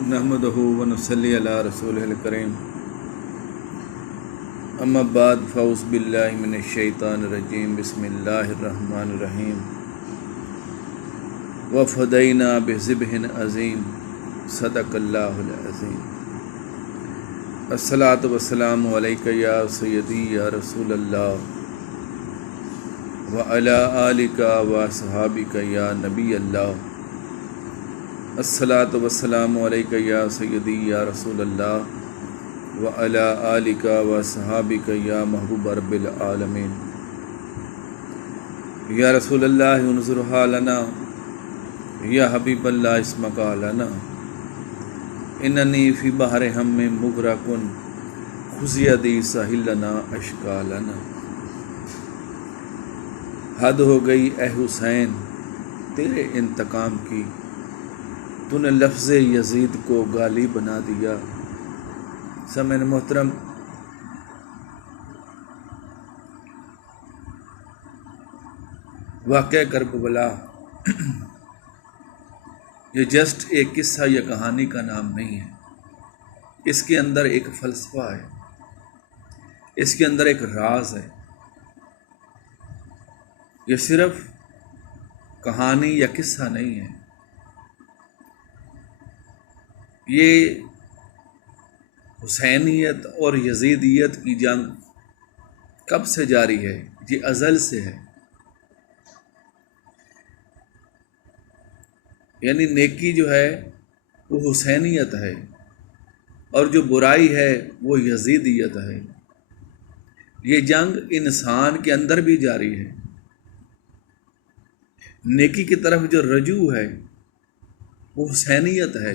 نحمدہ و نصلی علی رسولہ الکریم اما بعد فاعوذ باللہ من الشیطان الرجیم بسم اللہ الرحمن الرحیم وفدینا بذبح عظیم صدق اللہ العظیم الصلاۃ والسلام علیک یا سیدی یا رسول اللہ وعلی آلک واصحابک یا نبی اللہ الصلاۃ والسلام علیک یا سیدی یا رسول اللہ وعلی آلک واصحابک یا محبوب رب العالمین یا رسول اللہ انظر حالنا یا حبیب اللہ اسمک لنا اننی فی بحر ہم مغرق خذ یدی سہل لنا اشکالنا۔ حد ہو گئی اے حسین تیرے انتقام کی، تو نے لفظ یزید کو گالی بنا دیا۔ سامعین محترم، واقعہ کربلا یہ جسٹ ایک قصہ یا کہانی کا نام نہیں ہے، اس کے اندر ایک فلسفہ ہے، اس کے اندر ایک راز ہے۔ یہ صرف کہانی یا قصہ نہیں ہے، یہ حسینیت اور یزیدیت کی جنگ کب سے جاری ہے؟ یہ ازل سے ہے۔ یعنی نیکی جو ہے وہ حسینیت ہے اور جو برائی ہے وہ یزیدیت ہے۔ یہ جنگ انسان کے اندر بھی جاری ہے۔ نیکی کی طرف جو رجوع ہے وہ حسینیت ہے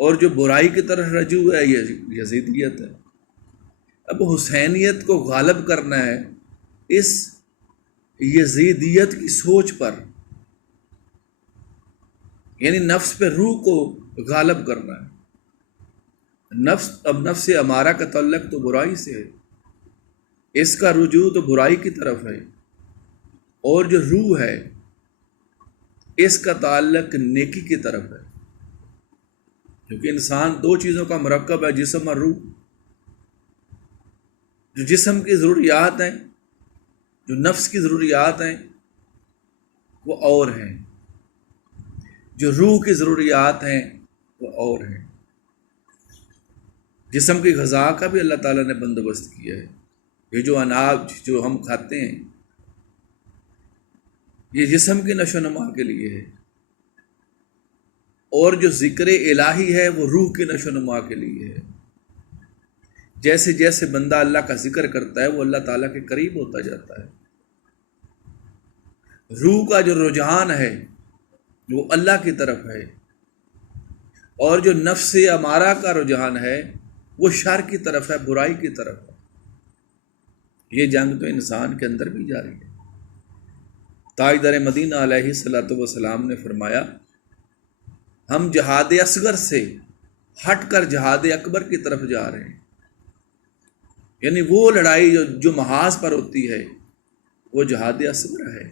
اور جو برائی کی طرف رجوع ہے یہ یزیدیت ہے۔ اب حسینیت کو غالب کرنا ہے اس یزیدیت کی سوچ پر، یعنی نفس پہ روح کو غالب کرنا ہے۔ نفس امارہ کا تعلق تو برائی سے ہے، اس کا رجوع تو برائی کی طرف ہے، اور جو روح ہے اس کا تعلق نیکی کی طرف ہے، کیونکہ انسان دو چیزوں کا مرکب ہے، جسم اور روح۔ جو جسم کی ضروریات ہیں، جو نفس کی ضروریات ہیں وہ اور ہیں، جو روح کی ضروریات ہیں وہ اور ہیں۔ جسم کی غذا کا بھی اللہ تعالیٰ نے بندوبست کیا ہے۔ یہ جو اناج جو ہم کھاتے ہیں یہ جسم کی نشو و نما کے لیے ہے، اور جو ذکر الہی ہے وہ روح کی نشو و نما کے لیے ہے۔ جیسے جیسے بندہ اللہ کا ذکر کرتا ہے وہ اللہ تعالیٰ کے قریب ہوتا جاتا ہے۔ روح کا جو رجحان ہے وہ اللہ کی طرف ہے، اور جو نفس امارہ کا رجحان ہے وہ شر کی طرف ہے، برائی کی طرف ہے۔ یہ جنگ تو انسان کے اندر بھی جاری ہے۔ تاجدار مدینہ علیہ الصلوۃ والسلام نے فرمایا، ہم جہاد اصغر سے ہٹ کر جہاد اکبر کی طرف جا رہے ہیں۔ یعنی وہ لڑائی جو محاذ پر ہوتی ہے وہ جہاد اصغر ہے،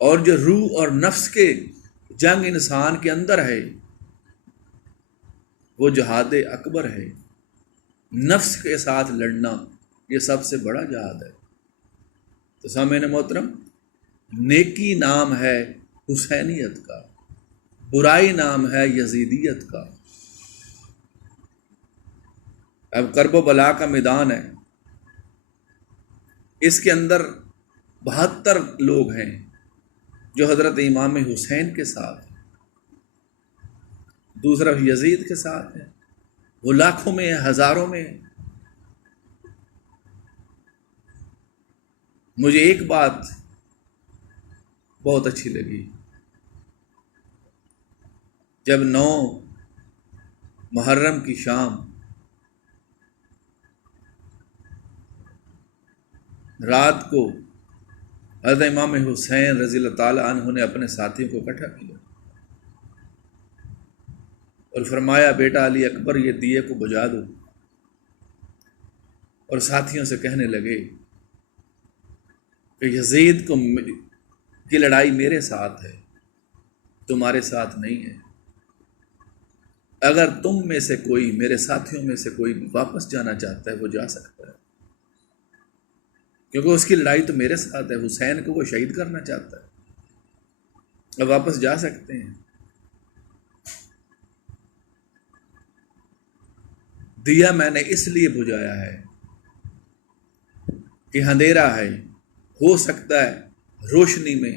اور جو روح اور نفس کے جنگ انسان کے اندر ہے وہ جہاد اکبر ہے۔ نفس کے ساتھ لڑنا یہ سب سے بڑا جہاد ہے۔ تو سامعین محترم، نیکی نام ہے حسینیت کا، برائی نام ہے یزیدیت کا۔ اب کرب و بلا کا میدان ہے، اس کے اندر 72 لوگ ہیں جو حضرت امام حسین کے ساتھ ہیں، دوسرا یزید کے ساتھ ہیں، وہ لاکھوں میں ہیں، ہزاروں میں ہیں۔ مجھے ایک بات بہت اچھی لگی، جب 9 محرم کی شام رات کو حضرت امام حسین رضی اللہ تعالیٰ عنہ نے اپنے ساتھیوں کو اکٹھا کیا اور فرمایا، بیٹا علی اکبر یہ دیے کو بجھا دو، اور ساتھیوں سے کہنے لگے کہ یزید کی لڑائی میرے ساتھ ہے، تمہارے ساتھ نہیں ہے۔ اگر تم میں سے کوئی، میرے ساتھیوں میں سے کوئی واپس جانا چاہتا ہے وہ جا سکتا ہے، کیونکہ اس کی لڑائی تو میرے ساتھ ہے، حسین کو وہ شہید کرنا چاہتا ہے، اب واپس جا سکتے ہیں۔ دیا میں نے اس لیے بجھایا ہے کہ اندھیرا ہے، ہو سکتا ہے روشنی میں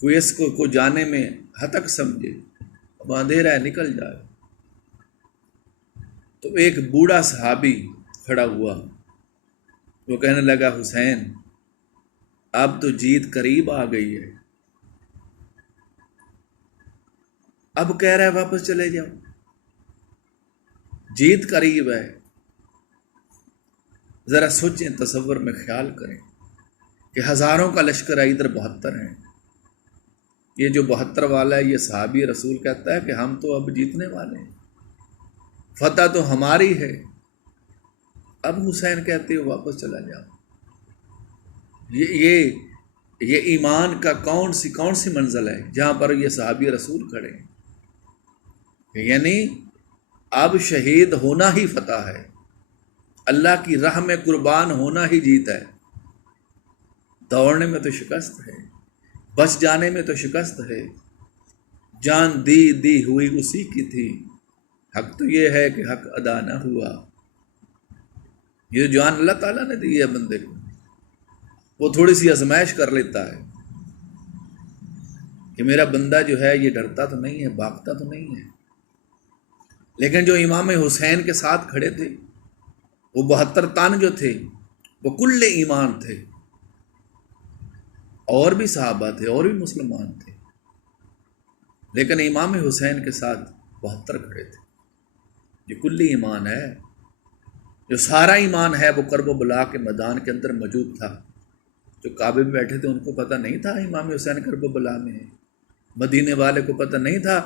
کوئی اس کو جانے میں ہتک سمجھے، اب اندھیرا ہے نکل جائے۔ تو ایک بوڑھا صحابی کھڑا ہوا، وہ کہنے لگا حسین اب تو جیت قریب آ گئی ہے، اب کہہ رہا ہے واپس چلے جاؤ، جیت قریب ہے۔ ذرا سوچیں، تصور میں خیال کریں کہ ہزاروں کا لشکر ہے، ادھر 72 ہیں، یہ جو 72 والا ہے یہ صحابی رسول کہتا ہے کہ ہم تو اب جیتنے والے ہیں، فتح تو ہماری ہے۔ اب حسین کہتے ہو واپس چلا جاؤ۔ یہ ایمان کا کون سی منزل ہے جہاں پر یہ صحابی رسول کھڑے ہیں؟ یعنی اب شہید ہونا ہی فتح ہے، اللہ کی راہ میں قربان ہونا ہی جیت ہے۔ دوڑنے میں تو شکست ہے، بچ جانے میں تو شکست ہے، جان دی ہوئی اسی کی تھی، حق تو یہ ہے کہ حق ادا نہ ہوا۔ یہ جان اللہ تعالیٰ نے دی ہے بندے کو، وہ تھوڑی سی آزمائش کر لیتا ہے کہ میرا بندہ جو ہے یہ ڈرتا تو نہیں ہے، بھاگتا تو نہیں ہے۔ لیکن جو امام حسین کے ساتھ کھڑے تھے، وہ 72 تن جو تھے وہ کل ایمان تھے، اور بھی صحابہ تھے اور بھی مسلمان تھے، لیکن امام حسین کے ساتھ 72 کھڑے تھے۔ یہ کلی ایمان ہے، جو سارا ایمان ہے وہ کرب و بلا کے میدان کے اندر موجود تھا۔ جو کعبے میں بیٹھے تھے ان کو پتہ نہیں تھا امام حسین کرب و بلا میں ہے، مدینے والے کو پتہ نہیں تھا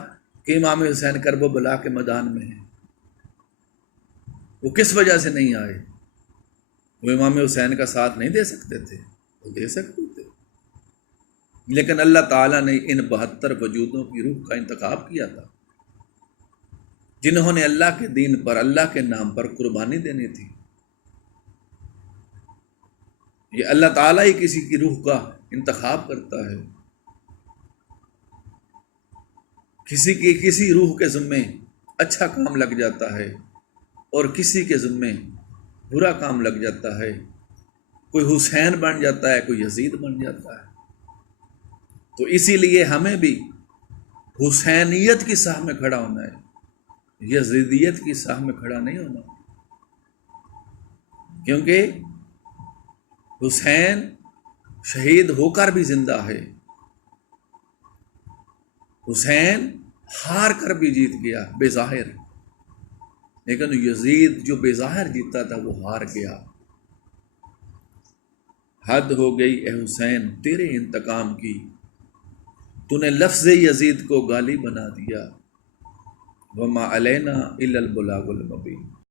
کہ امام حسین کرب و بلا کے میدان میں ہے۔ وہ کس وجہ سے نہیں آئے؟ وہ امام حسین کا ساتھ نہیں دے سکتے تھے، وہ دے سکتے تھے، لیکن اللہ تعالیٰ نے ان 72 وجودوں کی روح کا انتخاب کیا تھا جنہوں نے اللہ کے دین پر، اللہ کے نام پر قربانی دینی تھی۔ یہ اللہ تعالیٰ ہی کسی کی روح کا انتخاب کرتا ہے، کسی روح کے ذمے اچھا کام لگ جاتا ہے اور کسی کے ذمے برا کام لگ جاتا ہے، کوئی حسین بن جاتا ہے، کوئی یزید بن جاتا ہے۔ تو اسی لیے ہمیں بھی حسینیت کی ساہ میں کھڑا ہونا ہے، یزیدیت کی ساہ میں کھڑا نہیں ہونا، کیونکہ حسین شہید ہو کر بھی زندہ ہے، حسین ہار کر بھی جیت گیا بے ظاہر، لیکن یزید جو بے ظاہر جیتا تھا وہ ہار گیا۔ حد ہو گئی اے حسین تیرے انتقام کی، تو نے لفظ یزید کو گالی بنا دیا، وما علینا الا البلاغ المبین۔